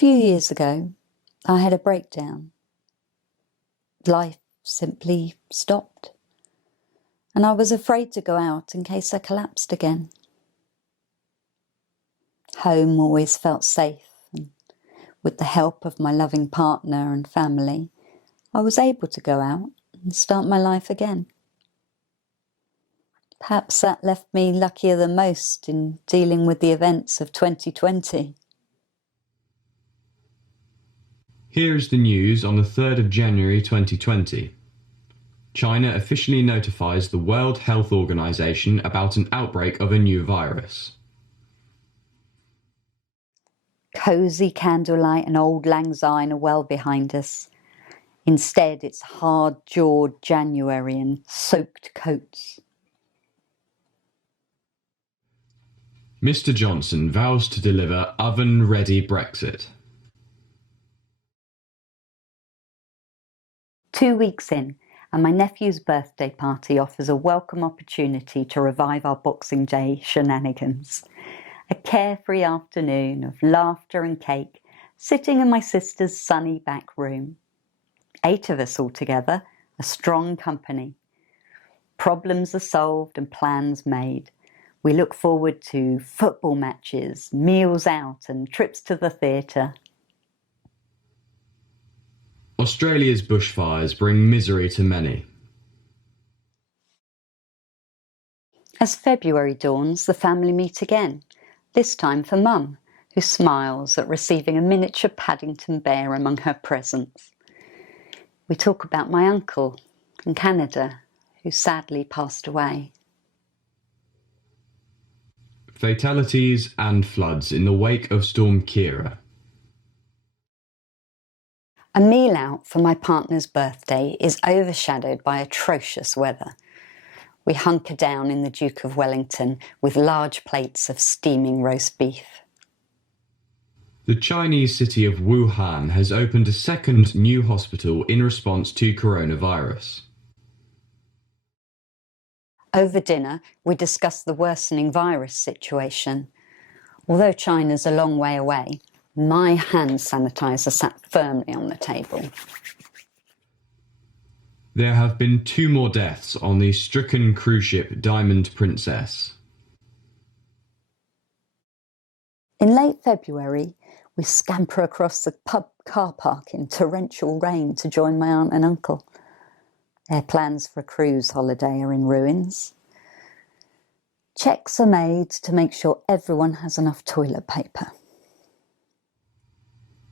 few years ago, I had a breakdown. Life simply stopped, and I was afraid to go out in case I collapsed again. Home always felt safe, and with the help of my loving partner and family, I was able to go out and start my life again. Perhaps that left me luckier than most in dealing with the events of 2020. Here is the news on the 3rd of January 2020. China officially notifies the World Health Organization about an outbreak of a new virus. Cosy candlelight and auld lang syne are well behind us. Instead, it's hard-jawed January and soaked coats. Mr. Johnson vows to deliver oven-ready Brexit. 2 weeks in, and my nephew's birthday party offers a welcome opportunity to revive our Boxing Day shenanigans. A carefree afternoon of laughter and cake, sitting in my sister's sunny back room. 8 of us altogether, a strong company. Problems are solved and plans made. We look forward to football matches, meals out and trips to the theatre. Australia's bushfires bring misery to many. As February dawns, the family meet again, this time for Mum, who smiles at receiving a miniature Paddington bear among her presents. We talk about my uncle in Canada, who sadly passed away. Fatalities and floods in the wake of Storm Kira. A meal out for my partner's birthday is overshadowed by atrocious weather. We hunker down in the Duke of Wellington with large plates of steaming roast beef. The Chinese city of Wuhan has opened a second new hospital in response to coronavirus. Over dinner, we discuss the worsening virus situation. Although China's a long way away, my hand sanitizer sat firmly on the table. There have been 2 more deaths on the stricken cruise ship Diamond Princess. In late February, we scamper across the pub car park in torrential rain to join my aunt and uncle. Their plans for a cruise holiday are in ruins. Checks are made to make sure everyone has enough toilet paper.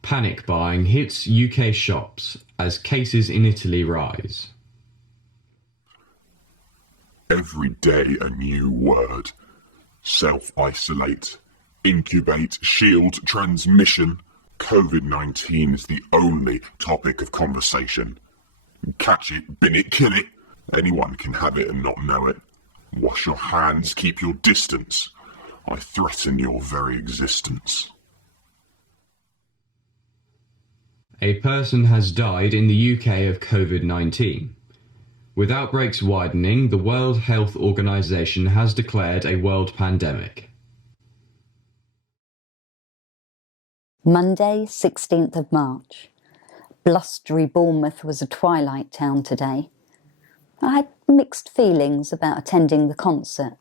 Panic buying hits UK shops as cases in Italy rise. Every day a new word. Self-isolate, incubate, shield, transmission. COVID-19 is the only topic of conversation. Catch it, bin it, kill it. Anyone can have it and not know it. Wash your hands, keep your distance. I threaten your very existence. A person has died in the UK of COVID-19. With outbreaks widening, the World Health Organization has declared a world pandemic. Monday, 16th of March. Blustery Bournemouth was a twilight town today. I had mixed feelings about attending the concert.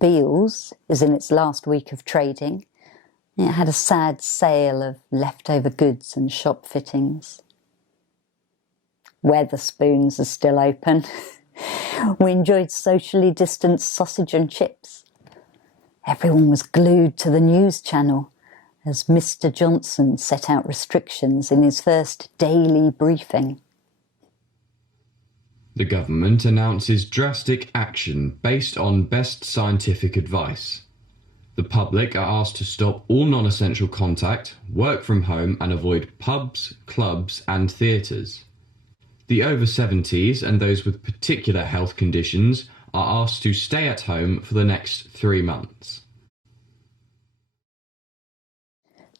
Beale's is in its last week of trading. It had a sad sale of leftover goods and shop fittings. Weatherspoons are still open. We enjoyed socially distanced sausage and chips. Everyone was glued to the news channel as Mr. Johnson set out restrictions in his first daily briefing. The government announces drastic action based on best scientific advice. The public are asked to stop all non-essential contact, work from home and avoid pubs, clubs and theatres. The over 70s and those with particular health conditions are asked to stay at home for the next 3 months.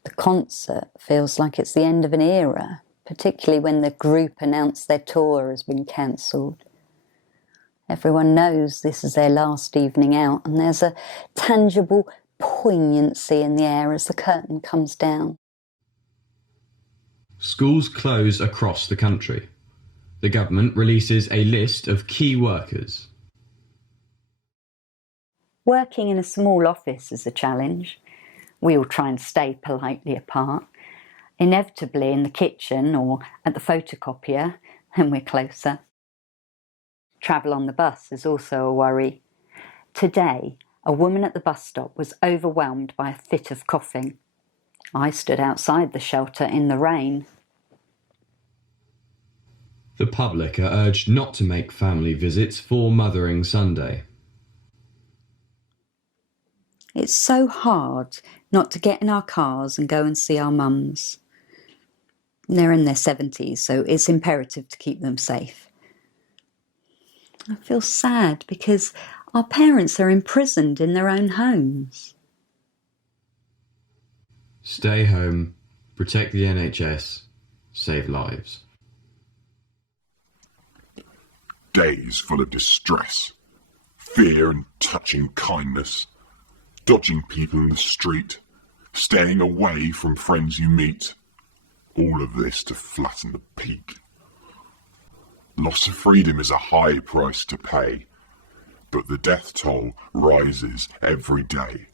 The concert feels like it's the end of an era, particularly when the group announced their tour has been cancelled. Everyone knows this is their last evening out, and there's a tangible poignancy in the air as the curtain comes down. Schools close across the country. The government releases a list of key workers. Working in a small office is a challenge. We all try and stay politely apart. Inevitably in the kitchen or at the photocopier, and we're closer. Travel on the bus is also a worry. Today, a woman at the bus stop was overwhelmed by a fit of coughing. I stood outside the shelter in the rain. The public are urged not to make family visits for Mothering Sunday. It's so hard not to get in our cars and go and see our mums. They're in their 70s, so it's imperative to keep them safe. I feel sad because our parents are imprisoned in their own homes. Stay home, protect the NHS, save lives. Days full of distress, fear and touching kindness, dodging people in the street, staying away from friends you meet. All of this to flatten the peak. Loss of freedom is a high price to pay, but the death toll rises every day.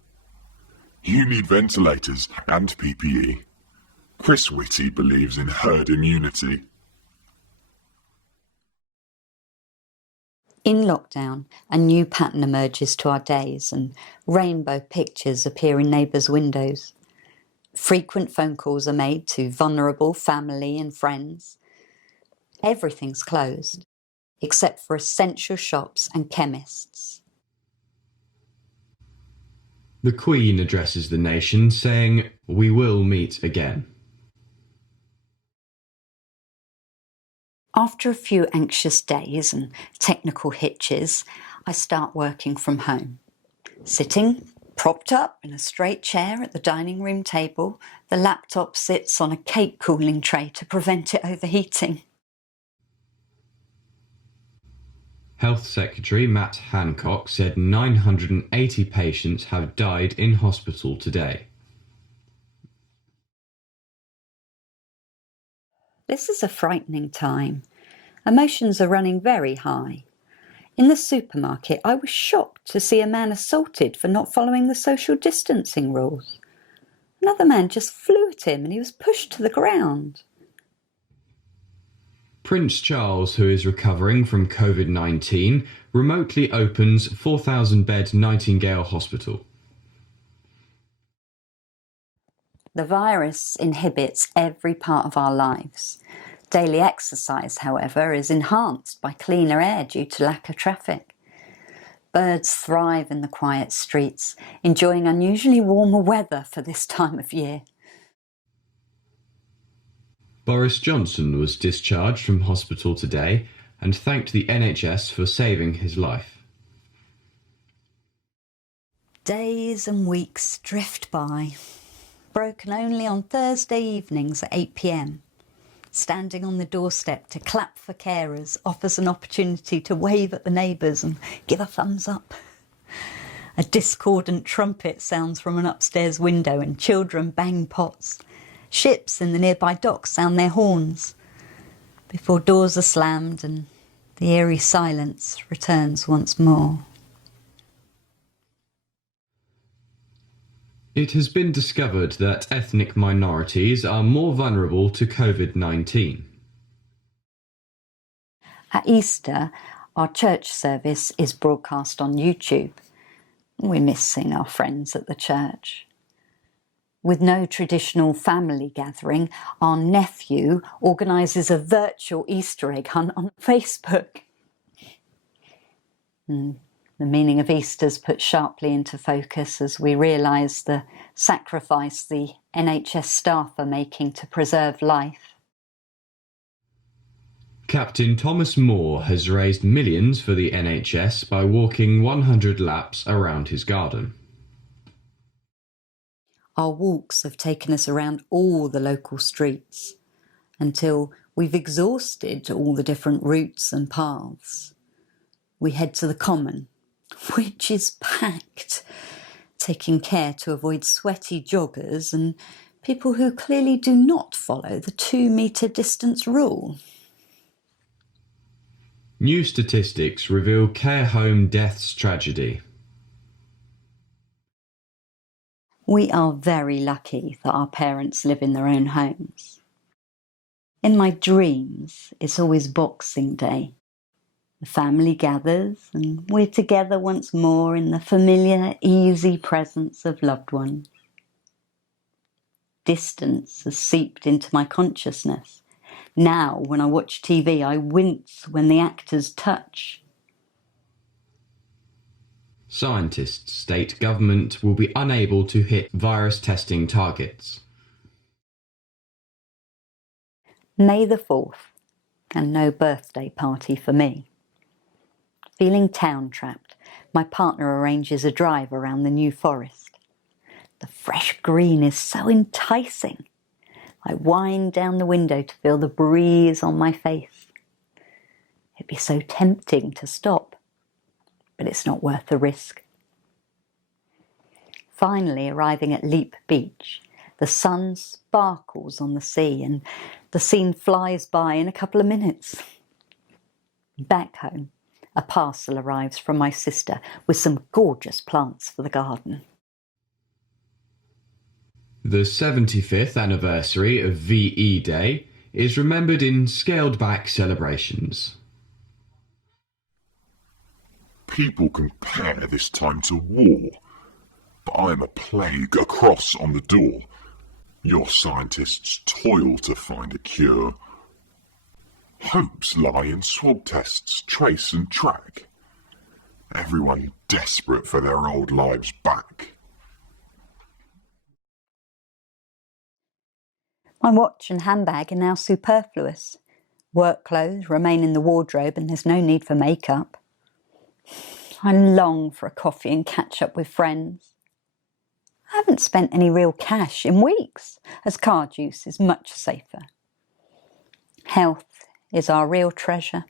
You need ventilators and PPE. Chris Whitty believes in herd immunity. In lockdown, a new pattern emerges to our days and rainbow pictures appear in neighbours' windows. Frequent phone calls are made to vulnerable family and friends. Everything's closed, except for essential shops and chemists. The Queen addresses the nation saying, "We will meet again." After a few anxious days and technical hitches, I start working from home. Sitting propped up in a straight chair at the dining room table, the laptop sits on a cake cooling tray to prevent it overheating. Health Secretary Matt Hancock said 980 patients have died in hospital today. This is a frightening time. Emotions are running very high. In the supermarket, I was shocked to see a man assaulted for not following the social distancing rules. Another man just flew at him and he was pushed to the ground. Prince Charles, who is recovering from COVID-19, remotely opens 4,000-bed Nightingale Hospital. The virus inhibits every part of our lives. Daily exercise, however, is enhanced by cleaner air due to lack of traffic. Birds thrive in the quiet streets, enjoying unusually warmer weather for this time of year. Boris Johnson was discharged from hospital today and thanked the NHS for saving his life. Days and weeks drift by, broken only on Thursday evenings at 8 p.m. Standing on the doorstep to clap for carers offers an opportunity to wave at the neighbours and give a thumbs up. A discordant trumpet sounds from an upstairs window and children bang pots. Ships in the nearby docks sound their horns before doors are slammed and the eerie silence returns once more. It has been discovered that ethnic minorities are more vulnerable to COVID-19. At Easter, our church service is broadcast on YouTube. We're missing our friends at the church. With no traditional family gathering, our nephew organises a virtual Easter egg hunt on Facebook. The meaning of Easter's put sharply into focus as we realise the sacrifice the NHS staff are making to preserve life. Captain Thomas Moore has raised millions for the NHS by walking 100 laps around his garden. Our walks have taken us around all the local streets until we've exhausted all the different routes and paths. We head to the common, which is packed, taking care to avoid sweaty joggers and People who clearly do not follow the 2-metre distance rule. New statistics reveal care home deaths tragedy. We are very lucky that our parents live in their own homes. In my dreams, it's always Boxing Day. The family gathers and we're together once more in the familiar, easy presence of loved ones. Distance has seeped into my consciousness. Now, when I watch TV, I wince when the actors touch. Scientists state government will be unable to hit virus testing targets. May the 4th, and no birthday party for me. Feeling town-trapped, my partner arranges a drive around the New Forest. The fresh green is so enticing. I wind down the window to feel the breeze on my face. It'd be so tempting to stop, but it's not worth the risk. Finally arriving at Leap Beach, the sun sparkles on the sea and the scene flies by in a couple of minutes. Back home, a parcel arrives from my sister with some gorgeous plants for the garden. The 75th anniversary of VE Day is remembered in scaled-back celebrations. People compare this time to war, but I am a plague, a cross on the door. Your scientists toil to find a cure. Hopes lie in swab tests, trace and track. Everyone desperate for their old lives back. My watch and handbag are now superfluous. Work clothes remain in the wardrobe and there's no need for makeup. I long for a coffee and catch up with friends. I haven't spent any real cash in weeks, as card use is much safer. Health is our real treasure.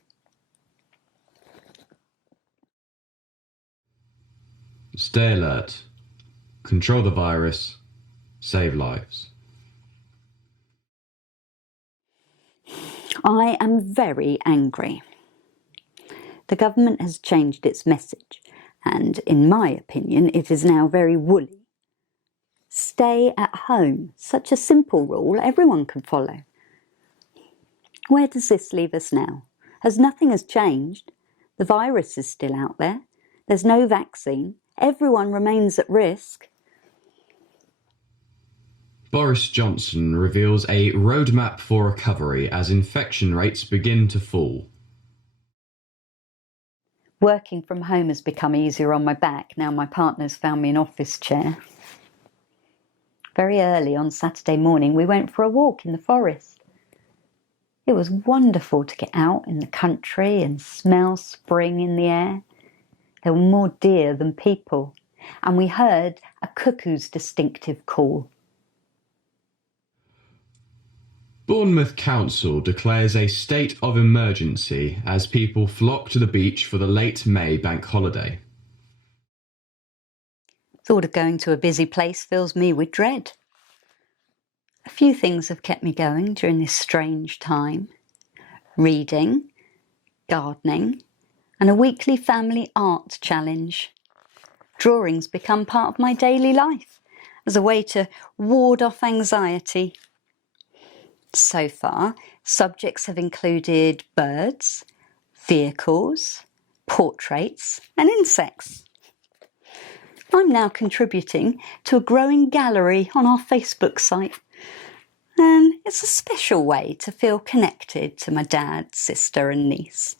Stay alert. Control the virus. Save lives. I am very angry. The government has changed its message, and in my opinion, it is now very woolly. Stay at home, such a simple rule everyone can follow. Where does this leave us now? As nothing has changed, the virus is still out there, there's no vaccine, everyone remains at risk. Boris Johnson reveals a roadmap for recovery as infection rates begin to fall. Working from home has become easier on my back now my partner's found me an office chair. Very early on Saturday morning we went for a walk in the forest. It was wonderful to get out in the country and smell spring in the air. There were more deer than people, and we heard a cuckoo's distinctive call. Bournemouth Council declares a state of emergency as people flock to the beach for the late May bank holiday. Thought of going to a busy place fills me with dread. A few things have kept me going during this strange time. Reading, gardening, and a weekly family art challenge. Drawings become part of my daily life as a way to ward off anxiety. So far, subjects have included birds, vehicles, portraits, and insects. I'm now contributing to a growing gallery on our Facebook site. And it's a special way to feel connected to my dad, sister and niece.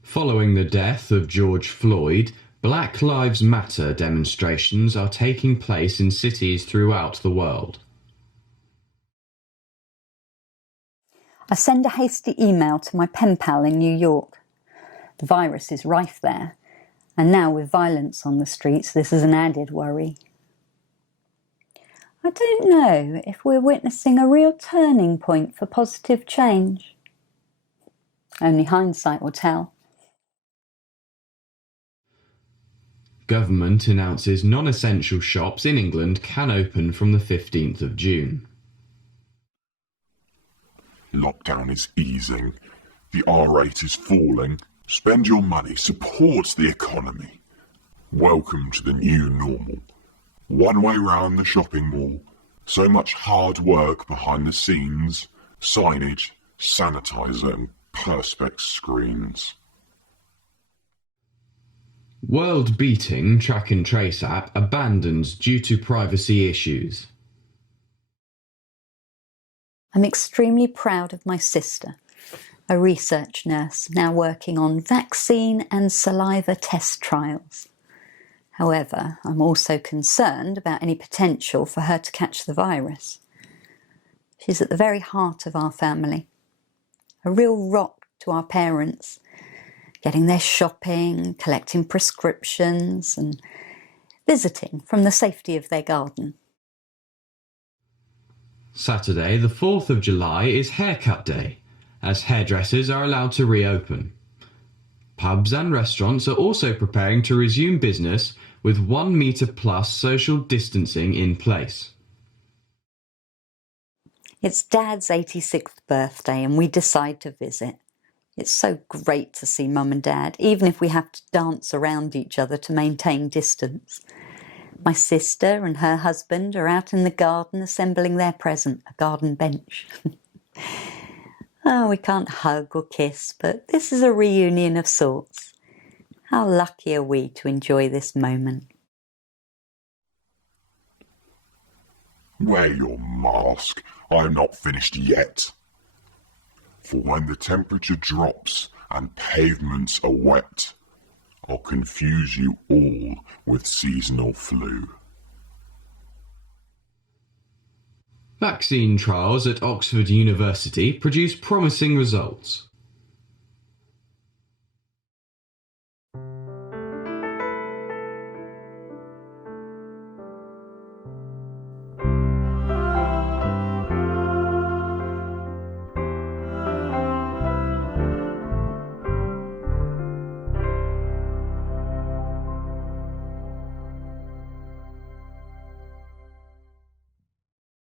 Following the death of George Floyd, Black Lives Matter demonstrations are taking place in cities throughout the world. I send a hasty email to my pen pal in New York. The virus is rife there, and now with violence on the streets, this is an added worry. I don't know if we're witnessing a real turning point for positive change. Only hindsight will tell. Government announces non-essential shops in England can open from the 15th of June. Lockdown is easing. The R rate is falling. Spend your money. Support the economy. Welcome to the new normal. One way round the shopping mall. So much hard work behind the scenes. Signage, sanitizer and perspex screens. World-beating track and trace app abandoned due to privacy issues. I'm extremely proud of my sister, a research nurse now working on vaccine and saliva test trials. However, I'm also concerned about any potential for her to catch the virus. She's at the very heart of our family, a real rock to our parents, getting their shopping, collecting prescriptions and visiting from the safety of their garden. Saturday, the 4th of July, is Haircut Day, as hairdressers are allowed to reopen. Pubs and restaurants are also preparing to resume business with 1 metre plus social distancing in place. It's Dad's 86th birthday and we decide to visit. It's so great to see Mum and Dad, even if we have to dance around each other to maintain distance. My sister and her husband are out in the garden assembling their present, a garden bench. Oh, we can't hug or kiss, but this is a reunion of sorts. How lucky are we to enjoy this moment? Wear your mask. I'm not finished yet. For when the temperature drops and pavements are wet, I'll confuse you all with seasonal flu. Vaccine trials at Oxford University produce promising results.